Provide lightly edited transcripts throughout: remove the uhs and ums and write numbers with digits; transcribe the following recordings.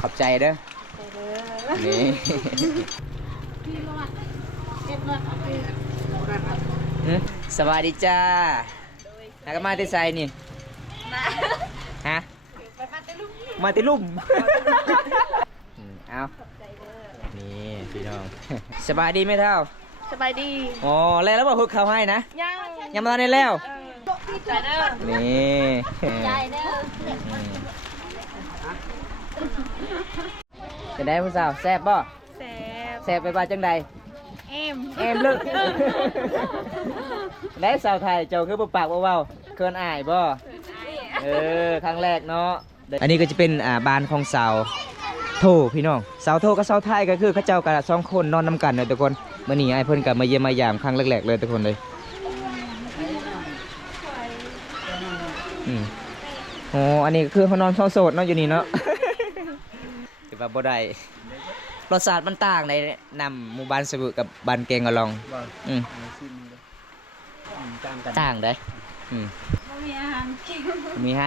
ขอบใจเด้อนี่สวัสดีจ้าแล้วก็มาที่ไซนี่ฮะมาที่ลุ่มเอานี่พี่น้องสบายดีไหมเท่าสบายดีอ๋อแล้วบอกเขาให้นะยังมาได้แล้วนี่จะได้ผู้สาวแซ่บบ่แซ่บไปบ้าจังใดเอ็มลึกได้สาวไทยเจ้าคือปากเบาๆเคินอายบ่ครั้งแรกเนาะอันนี้ก็จะเป็นบ้านของสาวโทพี่น้องสาวโทกับสาวไทยก็คือเขาเจ้ากัน2 คนนอนนำกันเลยทุกคนเมื่อนี้ไอ้เพิ่นกับมาเยี่ยมมายามครั้งแรกๆเลยทุกคนเลยอ๋ออันนี้คือเขานอนโสดเนาะอยู่นี่เนาะแต่ว่าบ่ได้รสชาติมันต่างในนำหมู่บ้านสบุกับบ้านเกงกะลองต่างได้มีอาหา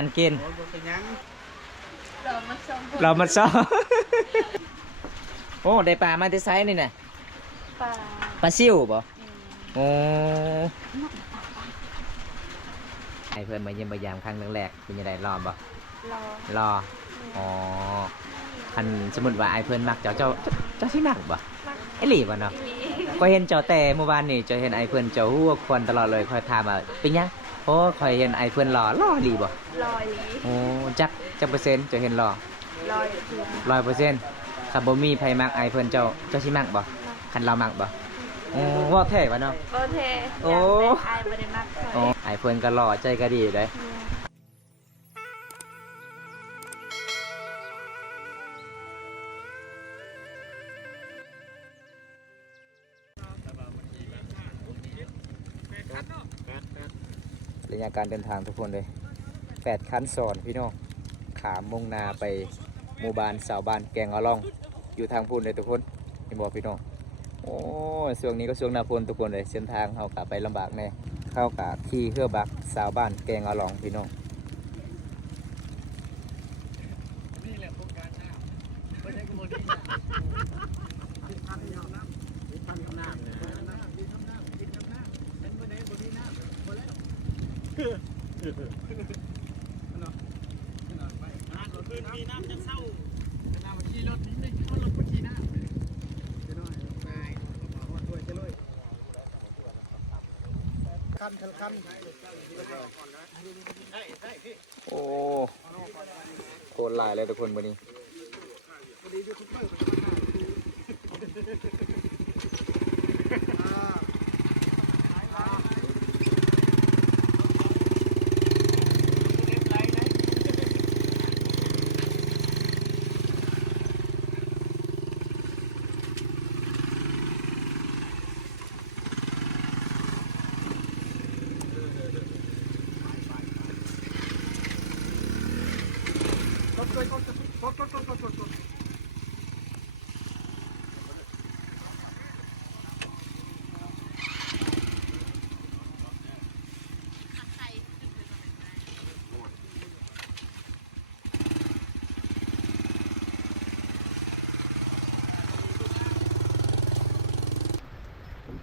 รกินเรามาซ้อโอ้ได้ปลามาที่ไซนี่น่ะปลาซิวบ่โอ้ไอเพื่อนมาเยี่ยมมายามครั้งแรกเป็นยังไงรอบ่รออ๋อคันสมมติว่าไอเพื่อนมักเจ้าที่มักบ่ไอหลีบ่เนาะก็เห็นเจ้าแต่เมื่อวานนี่เจ้าเห็นไอเพื่อนเจ้าหัวควันตลอดเลยคอยถามว่าเป็นยังโอ้คอยเห็นไอเพื่อนรอหลีบ่โอ้จักเปอร์เซ็นต์เจ้าเห็นรอ100%คันบ่มีไผมักไอเพื่อนเจ้าสิมักบ่คันเรามักบ่โอ้ว่าแท้บ่เนาะโอ้ไอบ่ได้มักโอ้ไอเพื่อนก็รอใจก็ดีเลยระยะการเดินทางทุกคนเลย8 คันซ้อนพี่น้องขามมุ่งนาไปหมู่บ้านสาวบ้านแกงอล่องอยู่ทางพูนเลยทุกคนเห็นบอกพี่น้องโอ้ช่วงนี้ก็ช่วงหน้าฝนทุกคนเลยเส้นทางเขากะไปลำบากแน่เข้ากะขี่เครื่องบักสาวบ้านแกงอล่องพี่น้องมีน้ำจะเศร้าน้ำขี่รถนี่ขี่รถก็ขี่น้ำคันโอ้โคตรลายเลยทุกคนวันนี้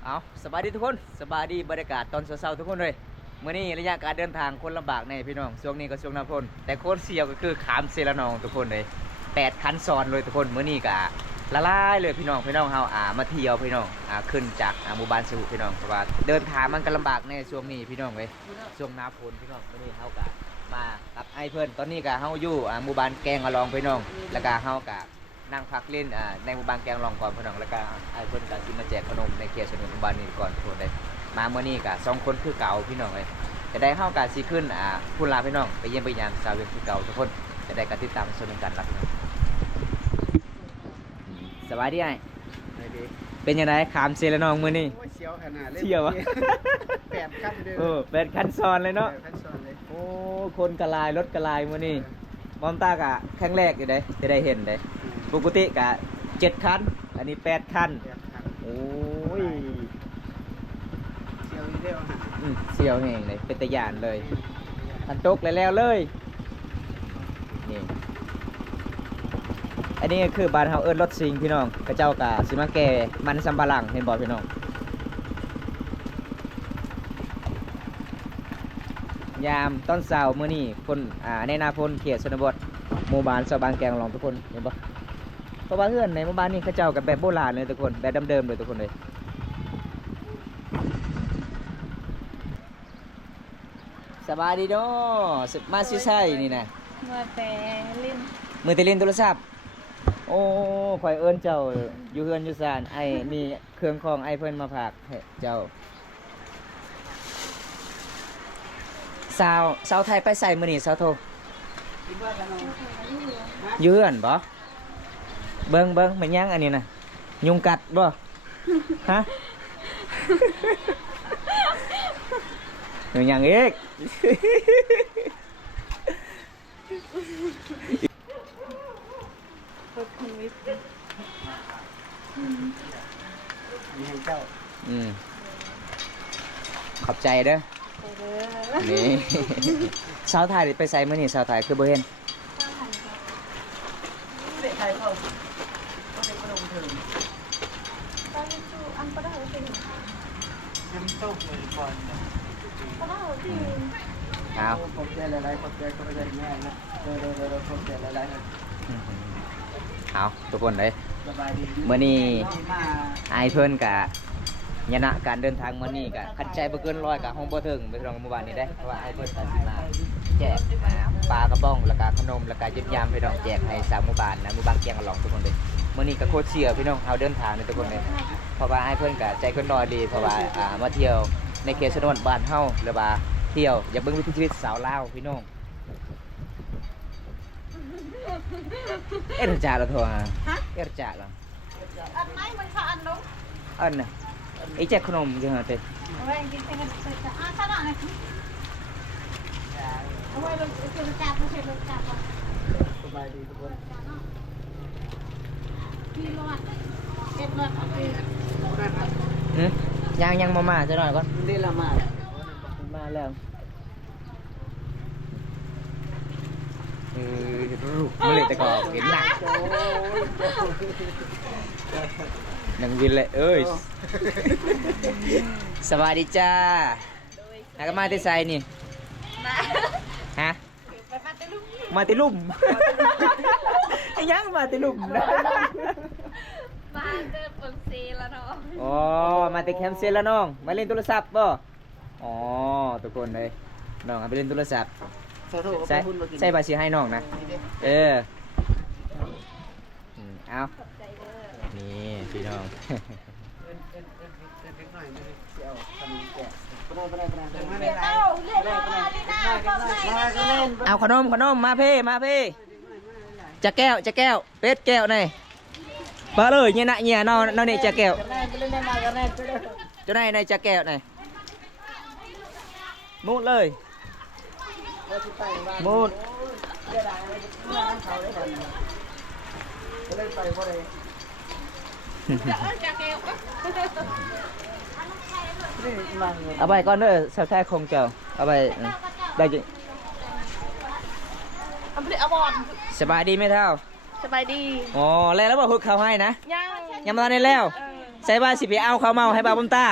เอาสบายดีทุกคนสบายดีบรรยากาศตอนเช้าๆทุกคนเลยเมื่อนี้ระยะการเดินทางคนลำบากในพี่น้องช่วงนี้ก็ช่วงหน้าฝนแต่โคตรเสียวก็คือขามเซลนองทุกคนเลย8 คันซ้อนเลยทุกคนเมื่อนี้ก็ละลายเลยพี่น้องเฮามาเที่ยวพี่น้องขึ้นจากหมู่บ้านสุพี่น้องเพราะว่าเดินทางมันก็ลำบากในช่วงนี้พี่น้องเลยช่วงหน้าฝนพี่น้องเมื่อนี้เฮาก็มากับไอเพิ่นตอนนี้ก็เฮาอยู่หมู่บ้านแกงอลองพี่น้องแล้วก็เฮาก็นั่งพักเล่นในหมู่บ้านแกงลองก่อนพี่น้องแล้วก็ไอ้เพิ่นก็สิมาแจกขนมในเขตสนุนหมู่บ้านนี้ก่อนทุกคนเลยมาเมื่อนี้ก็2 คนคือเก่าพี่น้องเลยจะได้เฮาก็สิขึ้นพุ่นลาพี่น้องไปเยี่ยมไปยามสาวเวียงคือเก่าทุกคนจะได้กันติดตามชมกันรับสบายดีไอ้เป็นยังไงขามเซลนองมื้อนี้เชียวขนาดเลยเชียวอ่ะ8 คันเด้อ8 คันซ้อนเลยเนาะ8 คันซ้อนเลยโอ้คนกระลายรถกระลายมื้อนี้มอมตากะครั้งแรกอยู่เด้จะได้เห็นเด้ปกติกะ7 คันอันนี้8 คันโอ้ยเชียวนี่เด้อเสียวแห้งเลยเป็นตะยานเลยทันตกแล้วเลยนี่ไอ อันนี้คือบ้านเฮาเอิ้นรถซิงพี่น้องกระเจ้ากะสิมาแก่มันสำปะหลังเห็นบ่พี่น้องยามตอนเช้ามื้อนี้คนในนาพลเขตชนบทหมู่บ้านชาวบางแกงหลองทุกคนเห็นบ่เพราะว่าเฮือนในหมู่บ้านนี้เขาเจ้ากันแบบโบราณเลยทุกคนแบบเดิมๆเลยทุกคนเลยสบายดีเนาะมาสิใช่นี่นะ เมื่อแต่ลิ้น มือแต่เล่นโทรศัพท์โอ้ข่อยเอิ้นเจ้าอยู่เฮือนอยู่ศาลไอ้นี่เครื่องของไอ้เพิ่นมาฝากให้เจ้าสาวไทยไปใส่มื้อนี้สาวโทอยู่เฮือนบ่เบิ่งมันยังอันนี้น่ะยุงกัดบ่ฮะมันยังอีก เปิดคุณวิทย์ มีให้เจ้า ขอบใจเด้อ ไปเด้อ นี่ สาวไทยไปใส่มื้อนี้สาวไทยคือบ่เห็น เด็กไทยเข้าก็เป็นขนมถึง ตอนนี้คืออันปะได้เป็น น้ำต้มเลยก่อน ปะได้ที่ เอา ขอบใจหลายๆขอบใจก็ไม่ได้ง่ายนะเดี๋ยวขอบใจหลายๆนะ เอาทุกคนเลย สบายดี มื้อนี้ มา ไอ้เพิ่นกะยะนะการเดินทางมื้อนี้กะคันใจบ่เกิน100กะห้องบ่ถึงไปลองหมู่บ้านนี้ได้เพราะว่าไอ้เพิ่นก็สิมาแจกปลากระป๋องแล้วก็ขนมแล้วก็ยิบยามพี่น้องแจกให้สามหมู่บ้านนะหมู่บ้านเกียงอลองทุกคนเลยมื้อนี้ก็โคตรเชียร์พี่น้องเฮาเดินทางเลยทุกคนเลยเพราะว่าไอ้เพิ่นก็ใจเกินร้อยดีเพราะว่ามาเที่ยวในเขตชนบทบ้านเฮาหรือว่าเที่ยวอยากเบิ่งวิถีชีวิตสาวลาวพี่น้องเอ็ดจ่าละโทฮะเอ็ดจ่าละ อันไหนมันค่ะอันนู้น อันน่ะไอ้แจกขนมจังฮะเต้ เอาไว้กินเองจะขนาดไหนเอาไว้ลงเชือกจับไม่ใช่ลงจับอ่ะ สบายดีทุกคน พี่รอดเก็บรอดเอาไป ยังมาจะหน่อยก่อน นี่ละมา มาแล้วรูปไม่เลยแต่ก็เห็นหนักนังวินเลยเอ้ยสวัสดีจ้าแล้วก็มาที่ไซนี่ มา ฮะ ไปมาเตลุก มาที่ลุ่มไอ้ยังมาที่ลุ่มนะ มาเจอเปิงซีแล้วเนาะ อ๋อมาที่แคมป์เซนแล้วน้องมาเล่นโทรศัพท์ป่ะอ๋อทุกคนเลยน้องเอาไปเล่นโทรศัพท์ ขอโทษ ใช่ หุ้นมากิน ใช่บาชีให้น้องนะเออเอา ใจเด้อ นี่พี่น้อง เอาขนมมาเพ่จะแก้วเป็ดแก้วนี่ปลาเลยเนี่ยนะเนี่ยนอนนี่จะแก้วเจ้าไหนในจะแก้วนี่มูดเลยมูด เอาไปก่อนเด้อสาวไทยคงเจ้าเอาไปได้จิ เอาไปเอาบอล สบายดีไหมเท่า สบายดี อ๋อแล้วบอกฮึกเขาให้นะ ยัง ยังมาตอนนี้แล้วใส่บ้าสิไปเอาเขาเมาให้บาบุมตา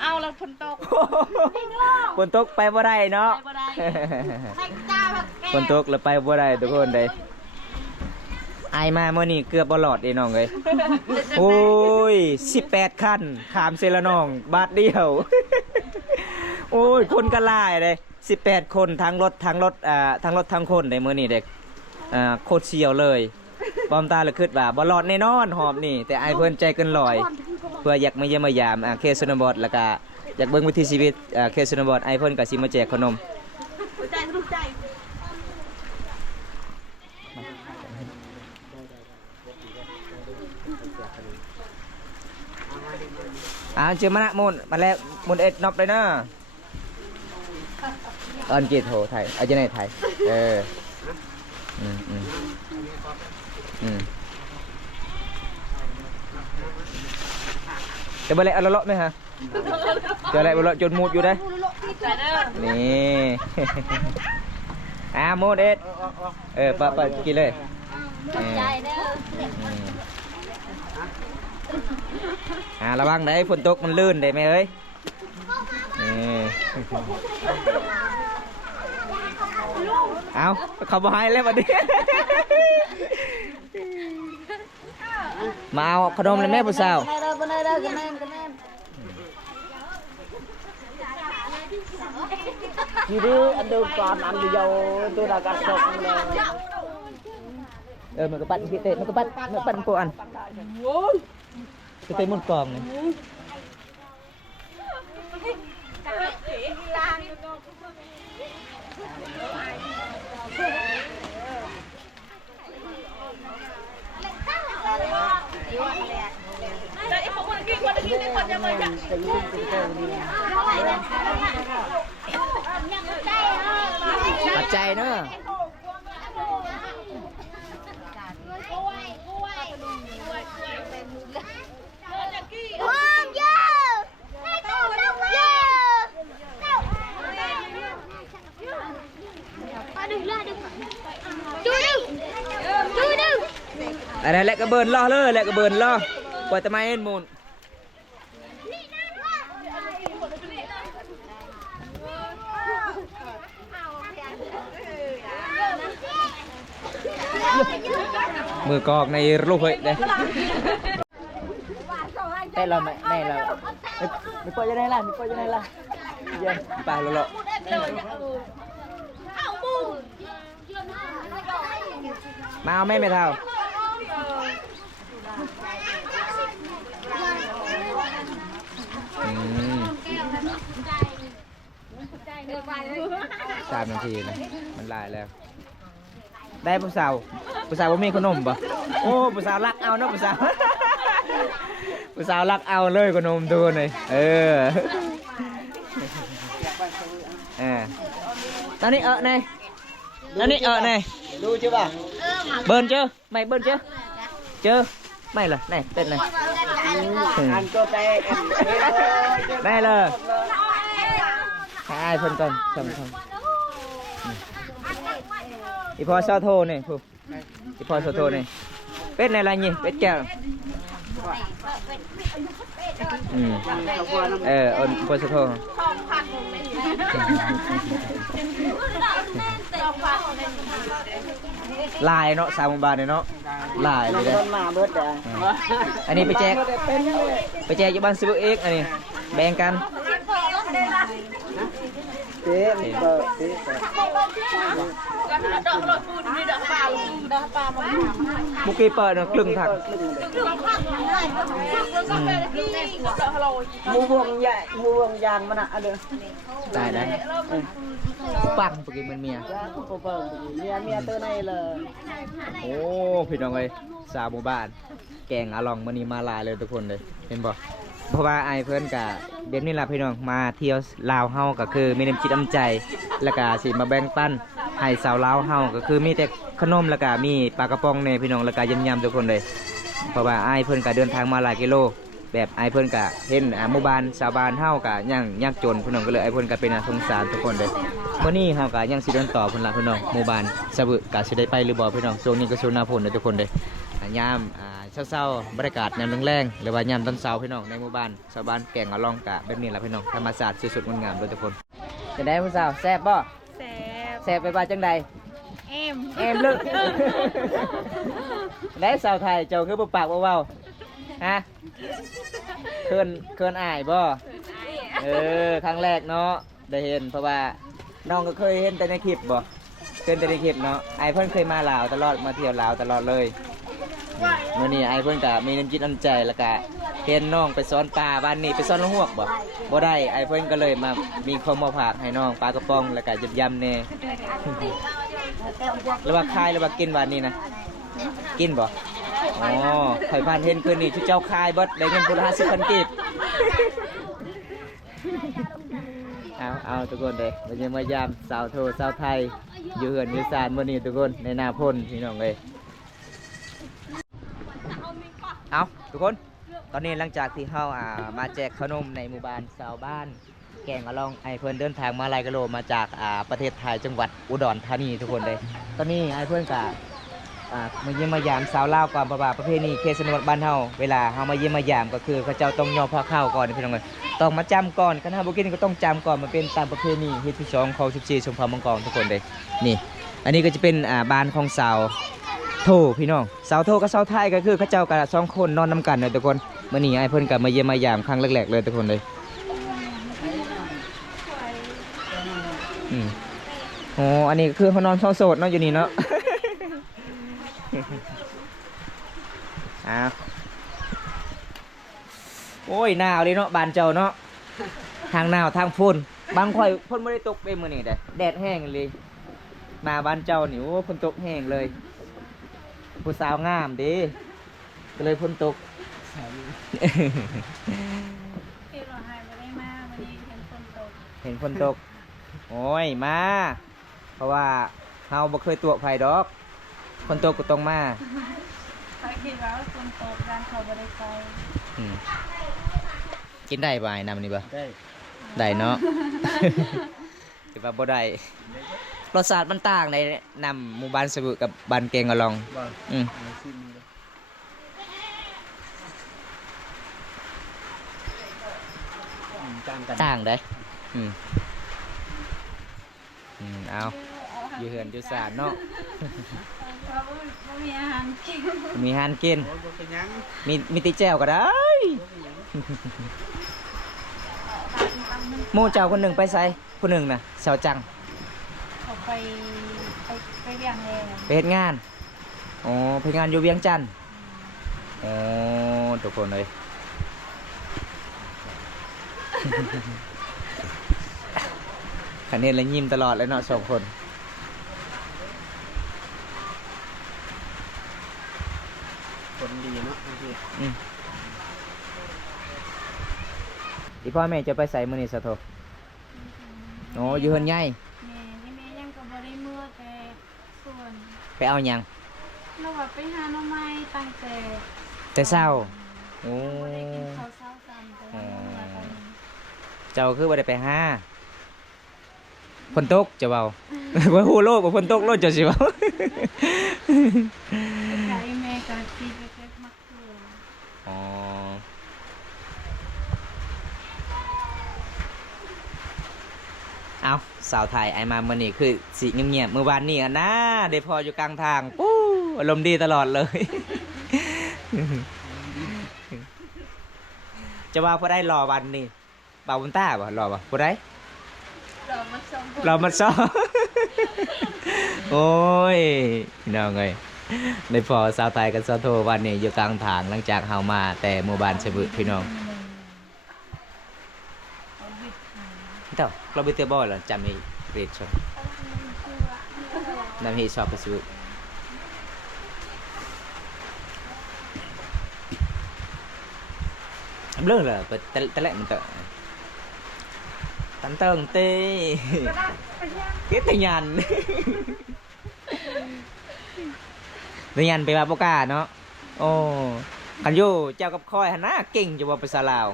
เอาแล้วฝนตก ฝนตกไปบ่ได้เนาะ ไปบ่ได้ให้จ้าแบบแก ฝนตกแล้วไปบ่ได้ทุกคนเลยไอายมาเมื่อนี้เกือบบ่หลอดเองน้องเลยโอ้ย18คันขามเซละน้องบาทเดียว โอ้ยคนก็หลายเลย18คนทั้งรถทั้งคนในมื้อนี้เด็กโคตรเชียวเลยบอมตาเลยคิดว่าบ่หลอดแน่นอนหอบนี่แต่ไอายเพิ่นใจเกินร้อยเพื่ออยากมาเยี่ยมมายามเคสชนบทแล้วก็อยากเบิ่งวิถีชีวิตเคสชนบทไอายเพิ่นก็สิมาแจกขนม หัวใจรู้ใจ เจอมานะมุนมาแล้วมุนเอ็ดนอบเลยนะเอินกีโทไทยเอาจะไหนไทยจะไปเลยเอาละเลาะไหมฮะจะอะไรไปเลาะจนมูดอยู่ได้ ใจเด้อ นี่ มุนเอ็ดปะกินเลย ขอบใจเด้อ ระวังได้ฝนตกมันลื่นได้ไหมเอ้ยเอาเขาบอกให้แล้ววันนี้ มาเอาขนมเลยแม่ผู้สาวทีนี้อันเดิมก่อนอันเดียวตัวดากัดตกเลย มันก็ปั่นพี่เตะมันก็ปั่นพวกอันพี่เตะมุนกองเลย ปัจจัยเนอะอะไรแหละกระเบินล่อเลยแหละกระเบินล่อปล่อยตะไม้เอ็นมูลมือกอกในรูปเฮ้ยเด้ได้เราไหมได้เราไม่ปล่อยจะได้ล่ะไม่ปล่อยจะได้ล่ะเย็นปลาละมาเอาแม่ไม่เท่า3 นาทีนะมันลายแล้วได้ผู้สาวว่ามีขนมป่ะโอ้ผู้สาวรักเอาเนาะผู้สาวผู้สาวรักเอาเลยขนมตัวหน่อยตอนนี้nàyตอนนี้nàyดูchưa bà bơn chưa mày bơn chưa mày là này tên này ăn cho tay đây là ai phân cần chồng thì phò sao thô này phụ thì phò sao thô này pết này là gì pết kẹo ôn phò sao thô lài nó sao bà này nó lài vậy đấy anh điไปแจกอยู่บ้านซิบุเอ็กอันนี้แบ่งกันบุกี้เปิดครึ่งถังมูวงใหญ่มูวงยางมันอ่ะเด้อได้ได้ปังบุกี้มันเมียเมียตัวไหนเลยโอ้พี่น้องเลยสาวหมู่บ้านแกงอลองมันนี่มาลายเลยทุกคนเลยเห็นบ่เพราะว่าไอ้เพื่อนกับเบนนี่ล่ะพี่น้องมาเที่ยวลาวเฮาก็คือมีน้ำจิตน้ำใจแล้วก็สิมาแบ่งปันให้สาวลาวเฮาก็คือมีแต่ขนมแล้วก็มีปลากระป๋องเนี่ยพี่น้องแล้วก็ยำๆทุกคนเลยเพราะว่าไอ้เพื่อนก็เดินทางมาหลายกิโลแบบไอ้เพื่อนก็เห็นหมู่บ้านชาวบ้านเฮาก็ยังยากจนพี่น้องก็เลยไอ้เพื่อนก็เป็นสงสารทุกคนเลยเมื่อนี้เฮาก็ยังสิเดินต่อเพิ่นล่ะพี่น้องหมู่บ้านสะบึกก็สิได้ไปหรือบ่พี่น้องช่วงนี้ก็ช่วงหน้าฝนเลยทุกคนเลยยามเช้าๆบรรยากาศยามแรงๆหรือว่ายามตอนเช้าพี่น้องในหมู่บ้านชาวบ้านแก่งอลองกะแบบนี้แหละพี่น้องธรรมศาสตร์สุดๆงดงามเลยทุกคนจะได้ผู้สาวแซ่บบ่แซ่บไปบ้านจังใดเอ็มลึกได้สาวไทยเจ้าคือบ่ปากบ่เว้าฮะเคินอายบ่ครั้งแรกเนาะได้เห็นเพราะว่าน้องก็เคยเห็นแต่ในคลิปบ่เห็นแต่ในคลิปเนาะไอ้เพิ่นเคยมาลาวตลอดมาเที่ยวลาวตลอดเลยมื่อนี้ไอ้เพิ่นก็มีน้ำจิตน้ำใจแล้วก็เห็นน้องไปสอนปลาบ้านนี้ไปสอนละหวกบ่ได้ไอ้เพิ่นก็เลยมามีข้าวมาฝากให้น้องปลากระป๋องแล้วก็ยำๆแน่หรือว่าคายหรือว่ากินวันนี้นะกินบ่อ๋อข่อยผ่านเห็นคืนนี้ที่เจ้าคายเบิดได้เงินพุทธ50,000กีบเอาทุกคนเลยมาเยี่ยมมายามสาวโทสาวไทยอยู่เหือนอยู่ศาลมื่อนี้ทุกคนในนาพ่นพี่น้องเลยเอาทุกคนตอนนี้หลังจากที่เขามาแจกขนมในหมู่บ้านชาวบ้านแกงอลองไอเพื่อนเดินทางมาหลายกิโลมาจากประเทศไทยจังหวัดอุดรธานีทุกคนเลยตอนนี้ไอเพื่อนกับ มาเยี่ยมมายามสาวลาวก่อนเพราะว่าประเพณีเคสนวดบ้านเฮาเวลาเฮามาเยี่ยมมายามก็คือเขาเจ้าต้องย่อผ้าข้าวก่อนพี่น้องเอ้ยต้องมาจำก่อนคณะบ่กินก็ต้องจำก่อนมันเป็นตามประเพณีเฮ็ดที่สองของ14ชมเผ่ามังกรทุกคนเลยนี่อันนี้ก็จะเป็นบ้านของสาวโทพี่น้องสาวโทกับสาวไทยก็คือเขาเจ้ากัน2คนนอนนํกันเลยทุกคนมื้อนี้ไอ้เพิ่นก็มาเยี่ยมมายามครั้งแรกๆเลยทุกคนเลยอ๋ออันนี้คือเขานอนโสดเนาะอยู่นี่เนาะ โอ้ยหนาวเลยเนาะบ้านเจ้าเนาะทางหนาวทางฝนบางค่อยฝนไม่ได้ตกเป็นมื้อนี้เด้แดดแห้งเลยมาบ้านเจ้านี่โอ้ฝนตกแห้งเลยผู้สาวงามเด้ก็เลยฝนตก พี่เราหายไปได้มาวันนี้เห็นคนตก เห็นฝนตกโอ้ยมาเพราะว่าเฮาบ่เคยตัวไผดอกฝนตกก็ต้องมา ใครคิดว่าคนตกร้านเขาบ่ได้ไป อืมกินได้บ่ไอ้น้ำนี่บ่ ได้ ได้เนาะ คิดว่าบ่ได้รสชาติมันต่างในนำหมู่บ้านสบุกับบ้านเกงกะลอง บ้าง อืม ซิมเลยต่างกัน ต่างได้อืมเอาอยู่เฮือนอยู่ศาลเนาะ เพราะว่ามีอาหารกิน มีอาหารกิน โอ้ยบ่เป็นหยัง มีติแจ่วก็ได้หมู่เจ้าคนหนึ่งไปไสคนหนึ่งน่ะเสาวจัง เขาไปเรียงเลย ไปเฮ็ดงานอ๋อไปงานอยู่เวียงจันทน์อ๋อทุกคนเลย คันเห็นแล้วยิ้มตลอดเลยเนาะสองคน คนดีเนาะโอเค อีพ่อแม่จะไปใส่มื้อนี้ซะโทโอ้อยู่เฮือนใหญ่ แม่ยังก็บ่ได้เมื่อแต่ส่วน ไปเอาหยัง เราว่าไปหาหน่อไม้ตั้งแต่ แต่เช้าโอ้ บ่ได้กินข้าวเช้าซ้ำแต่ว่าเมื่อกัน เจ้าคือบ่ได้ไปหาฝนตกจะเว้า ว่าฮู้โลกว่าฝนตกโลดจะสิเว้า ไก่แม่ก็สิไปเก็บมะเขือ อ๋อเอาสาวไทยไอมามื้อนี้คือสิเงียบๆมื้อวานนี้อะนะได้พออยู่กลางทางปู้อารมณ์ดีตลอดเลย จะว่าผู้ได้รอวันนี้บ่าวบุญตาบ่รอบ่ผู้ได้ เรามาชม เรามาซ้อ โอ้ยพี่น้องเอ้ยได้พอสาวไทยกับสาวโทวันนี้อยู่กลางทางหลังจากเฮามาแต่หมู่บ้านสะบึพี่น้องเต้าเราไปเตะบอลเหรอจำให้เรดชมนำให้ชอบไปสะบึเรื่องเหรอไปแต่แรกมันเตะตันเติงเต้ cái tay nhàn tay nhàn ไปมาปกาเนาะโอ้กันอยู่เจ้ากับคอยหันหน้าเก่งจะว่าภาษาลาว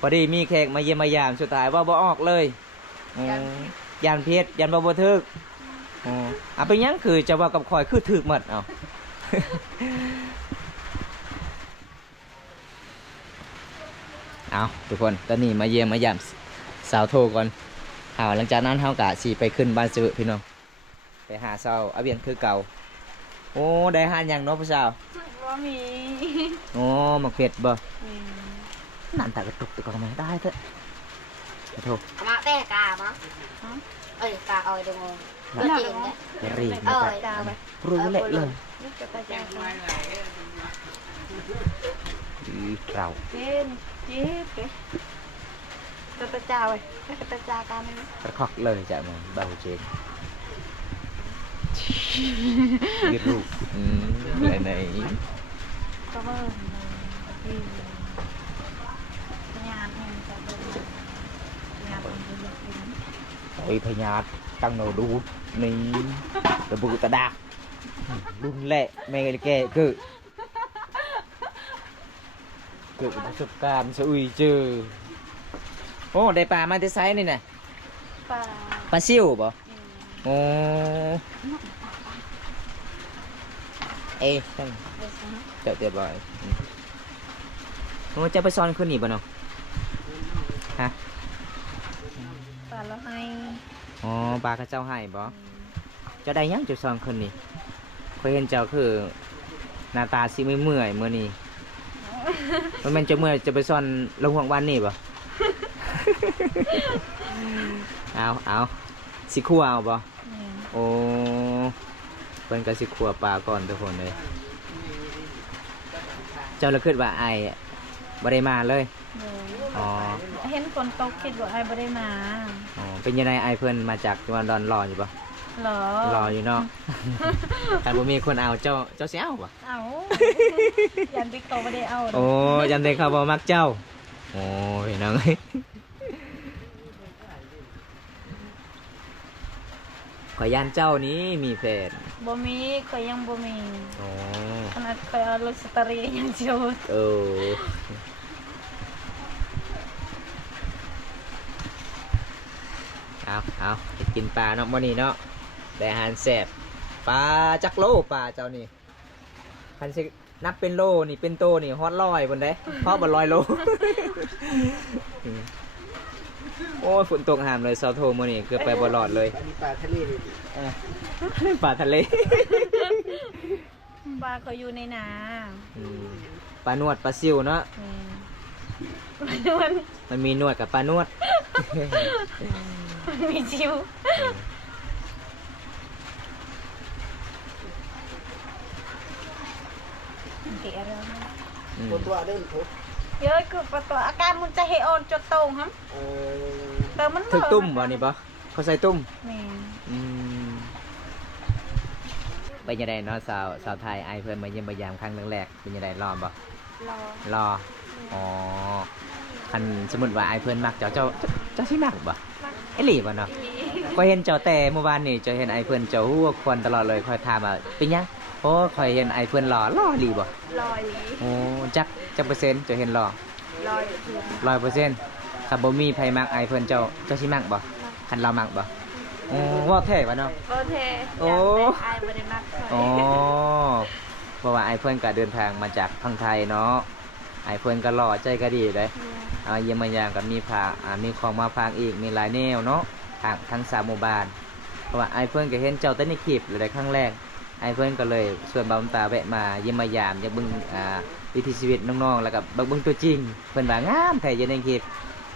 พอดีมีแขกมาเยี่ยมมายามสุดท้ายว่าบ่ออกเลยยานเพชรยานบ่ทึกอ่ะเป็นยังคือจะว่ากับคอยคือถึกหมดเอา เอาทุกคนตอนนี้มาเยี่ยมมายามสาวโทก่อนหลังจากนั้นเฮากะสิไปขึ้นบ้านซื้อพี่น้องไปหาสาวอาเวียนคือเก่าโอ้ได้หานหยังเนาะผู้สาว ว่ามี โอ้หมักเผ็ดบ่นั่นตากระตุกตะกอนมาได้เถอะขอโทษ มาแต่กามั้งเอ้ยกาเอาดูงงเจริงเนี่ย เดี๋ยวรีบมาตัดรู้เละเลย นี่จะไปจ้างมา เรา เจ๊นเจ๊เป๊ะจะไปจ้าไว้จะไปจ้ากันไหม ประคอกเลยจ้ะมึงเบาเจนยืดรูปไหน ก็เมื่ที่งานเองจะเป็นงานเป็นเรื่อง โอ้ยพญาตั้งโนดูนี่ระบุตะดารุ่นแหละแม่แกคือเกิดประสบการณ์สอุ้ยเจอโอ้ได้ปลามาที่ไซนี่น่ะ ป่า ปลาซิวบ่โอ้ เอ้ใช่เจ้าเตียบอยโอ้จะไปซ่อนขึ้นนี่บ่เนาะฮะ ปลาละให้ อ๋อปลาข้าเจ้าให้บ่เจ้าได้ยังเจ้าซ่อนขึ้นนี่เคยเห็นเจ้าคือหน้าตาสิเมื่อยๆมื้อนี้มันแม่นจะเมื่อยจะไปซ่อนลงห่วงบ้านนี่บ่ เอาสิคั่วเอาบ่ นี่ โอ้เพิ่นก็สิคั่วปลาก่อนทุกคนเลยเจ้าละคิดว่าไอ้บ่ได้มาเลย โดย อ๋อ เห็นฝนตกคิดว่าไอ้บ่ได้มา อ๋อเป็นยังไงไอ้เพิ่นมาจากจังหวัดดอนรออยู่ปะ เหรอ รออยู่เนาะ แต่บ่มีคนเอาเจ้าสิเอาปะ เอายันบิ๊กโตไม่ได้เอา โอ้จำได้เขาบ่มักเจ้าโอ้ยน้องเอ้ยขอยย่านเจ้านี้มีแฟน บ่มีเคยยังบ่มี โอ้ ขนาดเคยเอารถสตาร์ทยังโจด เออเอาไปกินปลาเนาะมื้อนี้เนาะได้อาหารแซ่บปลาจักโลปลาเจ้านี่คันสินับเป็นโลนี่เป็นโตนี่ฮอด100บนได้เพราะบ่100 โล โอ้ยฝนตกหามเลยเซาโทมื้อนี้เกือบไปบ่รอดเลย อันนี้ปลาทะเลเลย ปลาทะเล ปลาเขาอยู่ในนา ปลานวดปลาซิวเนาะ นี่มัน มันมีนวดกับปลานวด มันมีชิวเดี๋ยวเรา ตัวเดินถูก เยอะคือประตูอาการมันจะเฮออนจดตรงครับแต่มัน ถึกตุ้มบ่นี่บ่เขาใส่ตุ้ม นี่ อืมเป็นยังไงเนาะสาวไทยไอเพิ่นมาเยี่ยมมายามครั้งแรกๆเป็นยังไงรอบ่ รอ รออ๋อคันสมมุติว่าไอเพิ่นมักเจ้าสิมักบ่เอหลีบ่เนาะก็เห็นเจ้าแต่เมื่อวานนี่เจ้าเห็นไอเพิ่นเจ้าฮู้ว่าควรตลอดเลยคอยถามว่าเป็นหยังโอ้คอยเห็นไอเพิ่นหล่ออีหลีบ่ ลอยหลี โอ้จักเปอร์เซ็นต์เจ้าเห็นหล่อ ลอยเพื่อน 100%ถ้าบ่มีไผมักไอเพิ่นเจ้าสิมักบ่คันเรามักบ่โอ้ว่าแท้บ่เนาะ โอเค โอ้ ไอ้ไม่ได้มักใคร อ๋อเพราะว่าไอเพิ่นก็เดินทางมาจากทางไทยเนาะไอเพิ่นก็หล่อใจก็ดีเลยเยี่ยมมายามกับมีผักมีของมาฝากอีกมีหลายแนวเนาะทั้งสามหมู่บ้านเพราะว่าไอเพิ่นก็เห็นเจ้าแต่ในคลิปเลยครั้งแรกไอเพิ่นก็เลยชวนบ่าวตาแวะมาเยี่ยมมายามอยากเบิ่งวิถีชีวิตน้องๆแล้วก็เบิ่งตัวจริงเพิ่นว่างามแท้อยู่ในคลิป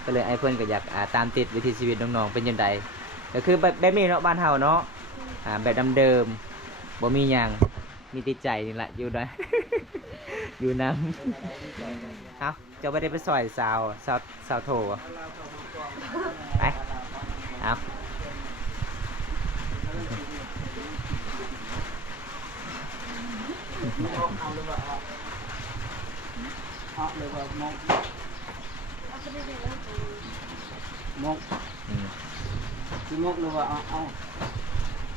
ก็เลยไอเพิ่นก็อยากตามติดวิถีชีวิตน้องๆเป็นจังไดก็คือแบบนี้เนาะบ้านเฮาเนาะแบบเดิมๆบ่มีหยังมีติดใจนี่แหละอยู่ด้วย อยู่น้ำเอาจะไปได้ไปซอยสาวโถไปเอาเอาเลยว่าเอาเลยว่ามองมองสิมกเลยว่าเอา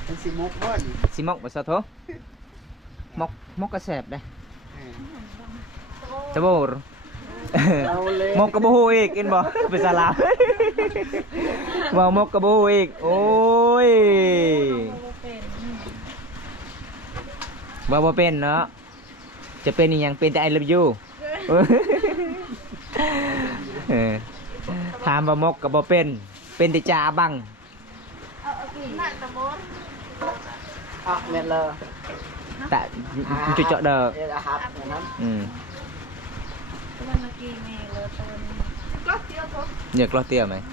เป็นสิมกบ่ดิ สิมกบ่สาวโถมกกระแสบได้จะโบร เอาเลย มกกระโบอีกกินบ่เป็นสาลาว่ามกกระโบอีกโอ้ย เป็น ว่าบ่เป็นเนาะจะเป็นอีหยังเป็นแต่ I love you ถามบ่มกก็บ่เป็นแต่จ่าบัง นั่นตะมด อ่ะแม่นเลย แต่จุดเจาะเด้อ เออครับอย่างนั้น มันเมื่อกี้นี่เลยตอนก็เที่ยวก็ เหยือกล้อเตี้ยไหม เ